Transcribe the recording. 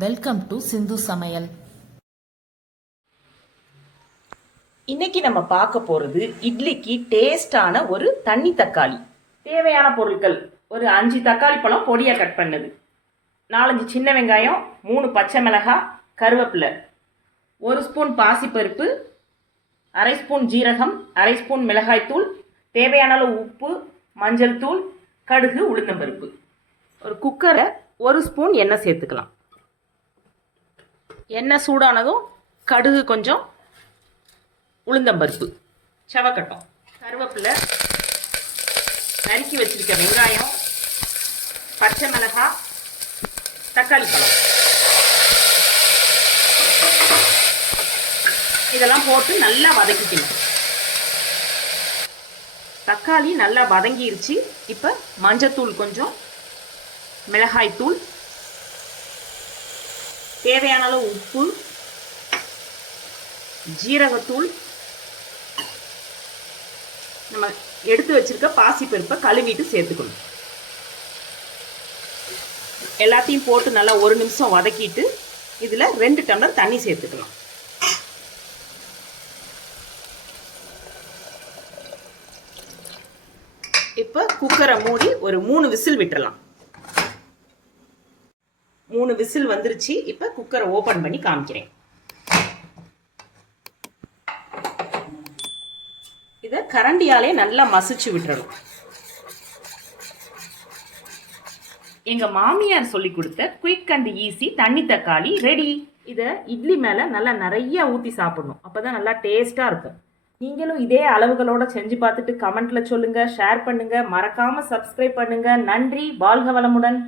Welcome to சிந்து சமையல் இன்னைக்கு நம்ம பார்க்க போகிறது இட்லிக்கு டேஸ்டான ஒரு தண்ணி தக்காளி. தேவையான பொருட்கள் ஒரு அஞ்சு தக்காளி பழம் பொடியாக கட் பண்ணது. நாலஞ்சு சின்ன வெங்காயம் மூணு பச்சை மிளகாய் கருவேப்பிலை. ஒரு ஸ்பூன் பாசிப்பருப்பு அரை ஸ்பூன் ஜீரகம் அரை ஸ்பூன் மிளகாய்த்தூள் தேவையான அளவு உப்பு மஞ்சள் தூள் கடுகு உளுந்தம்பருப்பு ஒரு குக்கரை ஒரு ஸ்பூன் எண்ணெய் சேர்த்துக்கலாம். எண்ணெய் சூடானதும் கடுகு கொஞ்சம் உளுந்தம்பருப்பு. செவக்கட்டும். கருவேப்பிலை நறுக்கி வச்சிருக்க வெங்காயம் பச்சை மிளகாய் தக்காளி பழம். இதெல்லாம் போட்டு நல்லா வதக்கிக்கணும். தக்காளி நல்லா வதங்கிருச்சு. இப்போ மஞ்சத்தூள் கொஞ்சம் மிளகாய்த்தூள் தேவையான அளவு உப்பு ஜீரகத்தூள் நம்ம எடுத்து வச்சிருக்க பாசிப்பருப்பை கழுவிட்டு சேர்த்துக்கணும். எல்லாத்தையும் போட்டு நல்லா ஒரு நிமிஷம் வதக்கிட்டு இதில் ரெண்டு டம்ளர் தண்ணி சேர்த்துக்கலாம். இப்போ குக்கரை மூடி ஒரு மூணு விசில் விட்டுறலாம். மூணு விசில் வந்துருச்சு. இப்போ குக்கரை ஓப்பன் பண்ணி காமிக்கிறேன். இதை கரண்டியாலே நல்லா மசிச்சு விட்டுறணும். எங்க மாமியார் சொல்லி கொடுத்த குயிக் அண்ட் ஈஸி தண்ணி தக்காளி ரெடி. இதை இட்லி மேலே நல்லா நிறைய ஊற்றி சாப்பிடணும். அப்பதான் நல்லா டேஸ்ட்டாக இருக்கும். நீங்களும் இதே அளவுகளோட செஞ்சு பார்த்துட்டு கமெண்ட்ல சொல்லுங்க ஷேர் பண்ணுங்க. மறக்காம சப்ஸ்கிரைப் பண்ணுங்க. நன்றி வாழ்க வளமுடன்.